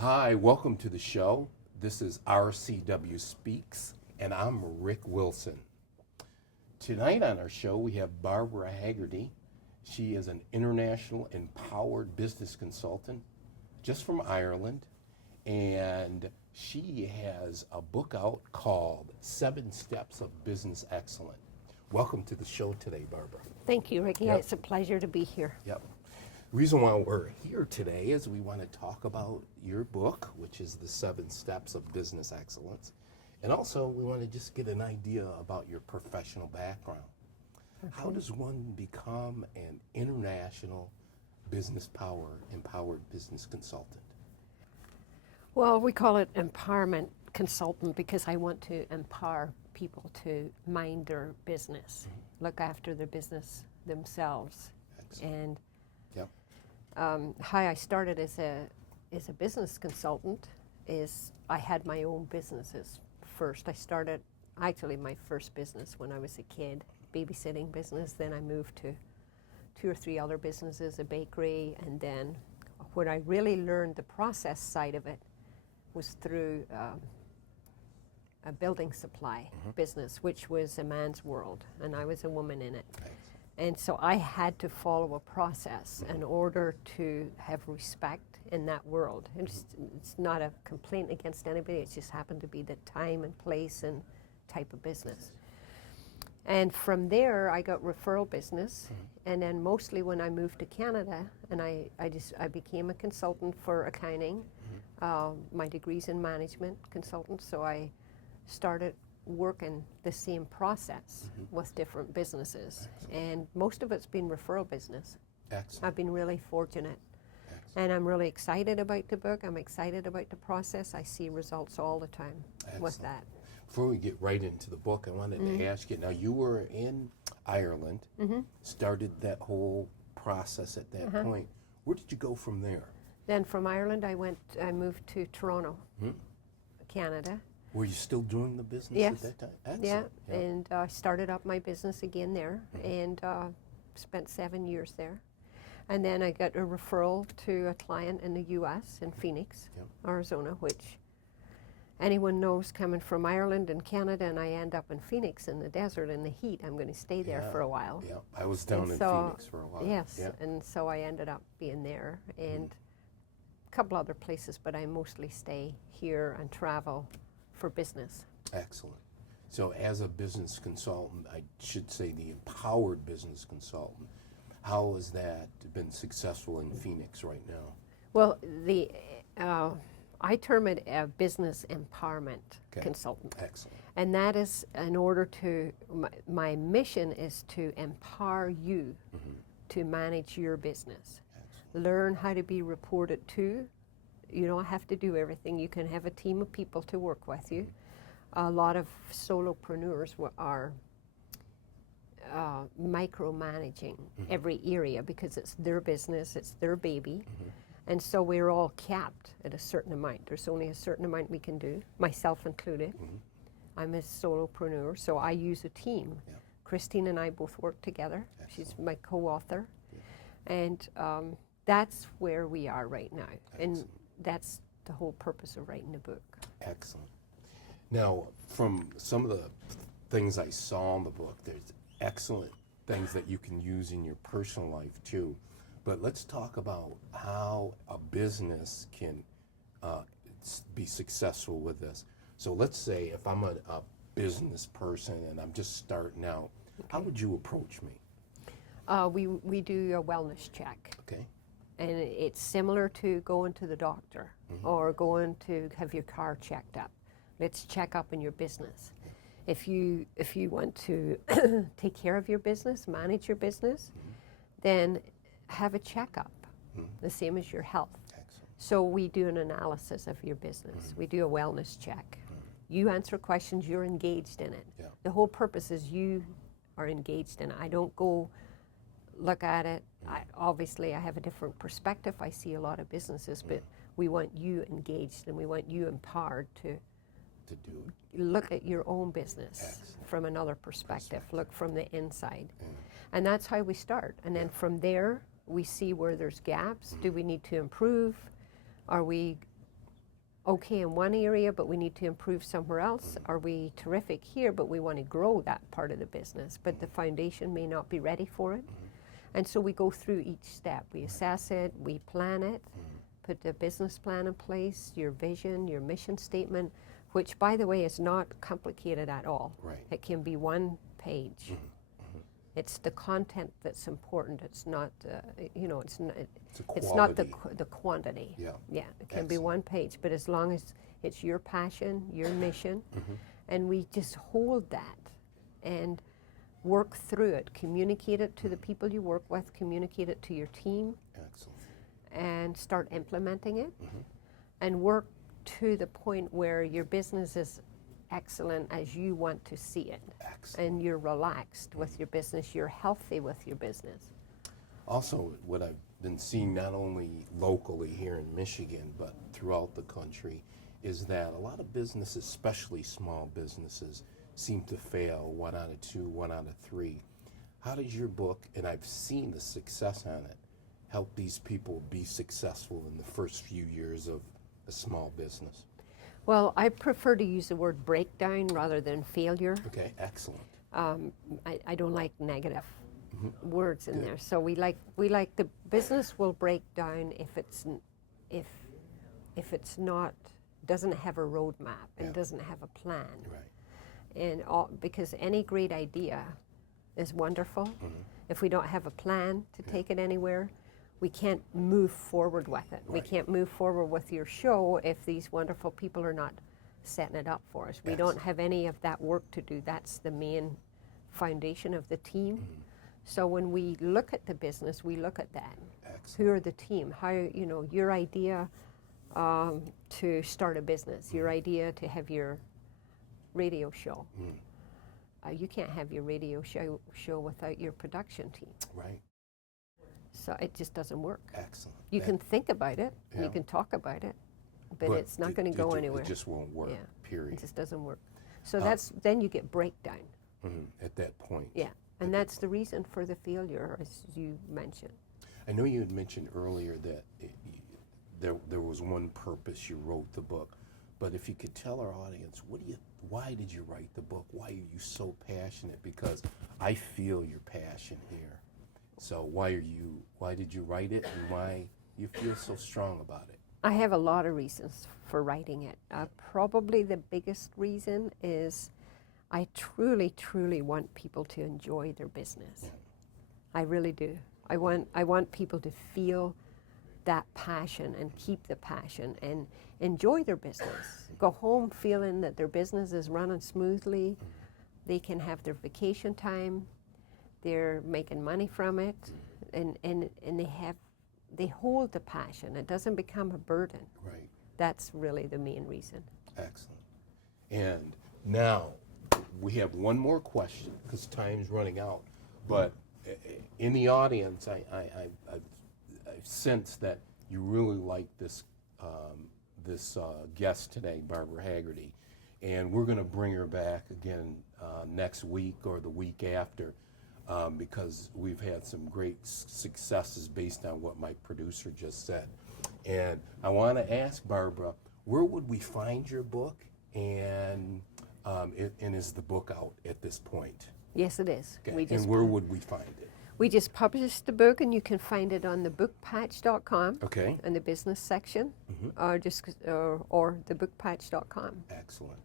Hi, welcome to the show. This is RCW Speaks, and I'm Rick Wilson. Tonight on our show, we have Barbara Heggarty. She is an international empowered business consultant just from Ireland, and she has a book out called 7 Steps of Business Excellence. Welcome to the show today, Barbara. Thank you, Ricky. Yep. It's a pleasure to be here. Yep. Reason why we're here today is we want to talk about your book, which is the 7 Steps of Business Excellence. And also we want to just get an idea about your professional background. Okay. How does one become an international empowered business consultant? Well, we call it empowerment consultant because I want to empower people to mind their business, look after their business themselves. Excellent. And yep. How I started as a business consultant is I had my own businesses first. I started actually my first business when I was a kid, babysitting business. Then I moved to 2 or 3 other businesses, a bakery, and then when I really learned the process side of it was through a building supply business, which was a man's world, and I was a woman in it. Thanks. And so I had to follow a process in order to have respect in that world. It's not a complaint against anybody, it just happened to be the time and place and type of business. And from there, I got referral business, and then mostly when I moved to Canada, and I became a consultant for accounting. My degree's in management consultant, so I started working the same process with different businesses. Excellent. And most of it's been referral business. Excellent. I've been really fortunate. Excellent. And I'm really excited about the book. I'm excited about the process. I see results all the time with that. Before we get right into the book, I wanted to ask you, now you were in Ireland, started that whole process at that point. Where did you go from there? Then from Ireland, I moved to Toronto, Canada. Were you still doing the business Yes. at that time? Excellent. Yeah, and I started up my business again there and spent 7 years there. And then I got a referral to a client in the U.S. in Phoenix, Arizona, which anyone knows coming from Ireland and Canada, and I end up in Phoenix in the desert in the heat. I'm going to stay there for a while. Yeah, I was down in Phoenix for a while. Yes, and so I ended up being there and a couple other places, but I mostly stay here and travel for business. Excellent. So as a business consultant, I should say the empowered business consultant, how has that been successful in Phoenix right now? Well, I term it a business empowerment consultant. Excellent. And that is in order to, my mission is to empower you to manage your business. Excellent. Learn how to be reported to. You don't have to do everything. You can have a team of people to work with you. A lot of solopreneurs are micromanaging every area because it's their business, it's their baby. And so we're all capped at a certain amount. There's only a certain amount we can do, myself included. I'm a solopreneur, so I use a team. Christine and I both work together. Excellent. She's my co-author. And that's where we are right now. Excellent. And that's the whole purpose of writing the book. Excellent. Now, from some of the things I saw in the book, there's excellent things that you can use in your personal life too. But let's talk about how a business can be successful with this. So let's say if I'm a business person and I'm just starting out, how would you approach me? We do a wellness check. Okay. And it's similar to going to the doctor or going to have your car checked up. Let's check up in your business. If you want to take care of your business, manage your business, then have a checkup, the same as your health. Excellent. So we do an analysis of your business. We do a wellness check. You answer questions, you're engaged in it. Yeah. The whole purpose is you are engaged in it. I don't go look at it. Obviously, I have a different perspective. I see a lot of businesses, but we want you engaged and we want you empowered to look at your own business from another perspective, look from the inside. And that's how we start. And then from there, we see where there's gaps. Do we need to improve? Are we okay in one area, but we need to improve somewhere else? Are we terrific here, but we want to grow that part of the business, but the foundation may not be ready for it? And so we go through each step. We assess it, we plan it, put the business plan in place, your vision, your mission statement, which, by the way, is not complicated at all. Right. It can be one page. It's the content that's important. It's not, it's not the quantity. Yeah. Yeah, it can be one page, but as long as it's your passion, your mission, and we just hold that and work through it, communicate it to the people you work with, communicate it to your team, Excellent. and start implementing it, and work to the point where your business is excellent as you want to see it. Excellent. And you're relaxed with your business, you're healthy with your business. Also, what I've been seeing not only locally here in Michigan, but throughout the country, is that a lot of businesses, especially small businesses, seem to fail 1 out of 2, 1 out of 3. How does your book, and I've seen the success on it, help these people be successful in the first few years of a small business? Well, I prefer to use the word breakdown rather than failure. Okay, excellent. I don't like negative words in there. So we like the business will break down if it's not, doesn't have a roadmap and doesn't have a plan. Right. And because any great idea is wonderful. If we don't have a plan to take it anywhere, we can't move forward with it. We can't move forward with your show if these wonderful people are not setting it up for us. We don't have any of that work to do. That's the main foundation of the team. So when we look at the business, we look at that. Excellent. Who are the team? How, your idea to start a business, your idea to have your radio show. You can't have your radio show without your production team. Right. So it just doesn't work. Excellent. You can think about it, and you Yeah. can talk about it, but it's not going to go anywhere. It just won't work, Yeah. period. It just doesn't work. So then you get breakdown. At that point. Yeah, and that's the reason for the failure, as you mentioned. I know you had mentioned earlier that there was one purpose you wrote the book, but if you could tell our audience, why did you write the book? Why are you so passionate? Because I feel your passion here. So why did you write it, and why you feel so strong about it? I have a lot of reasons for writing it. Probably the biggest reason is I truly, truly want people to enjoy their business. Yeah. I really do. I want people to feel that passion and keep the passion and enjoy their business. Go home feeling that their business is running smoothly. They can have their vacation time. They're making money from it, and they hold the passion. It doesn't become a burden. Right. That's really the main reason. Excellent. And now we have one more question because time's running out. But in the audience, I've sensed that you really like this guest today, Barbara Heggarty, and we're going to bring her back again next week or the week after. Because we've had some great successes based on what my producer just said. And I want to ask Barbara, where would we find your book? And is the book out at this point? Yes, it is. Okay. And where would we find it? We just published the book, and you can find it on thebookpatch.com. Okay. In the business section, or thebookpatch.com. Excellent.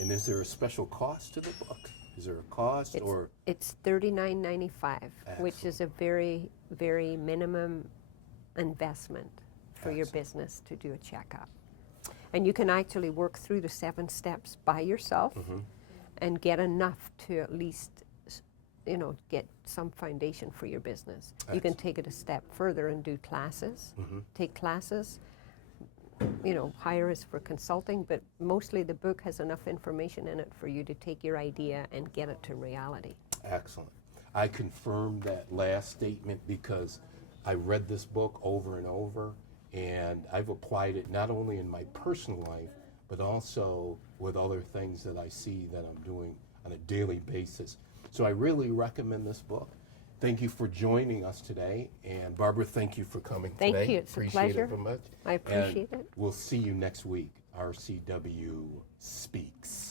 And is there a special cost to the book? Is there a cost or? It's $39.95, which is a very, very minimum investment for your business to do a checkup. And you can actually work through the 7 steps by yourself and get enough to at least, get some foundation for your business. You can take it a step further and do classes, take classes. Hire us for consulting, but mostly the book has enough information in it for you to take your idea and get it to reality. Excellent. I confirm that last statement because I read this book over and over, and I've applied it not only in my personal life, but also with other things that I see that I'm doing on a daily basis. So I really recommend this book. thank you for joining us today. And Barbara, thank you for coming Thank today. you. It's a Appreciate pleasure. it very much. I appreciate And it. we'll see you next week. RCW Speaks.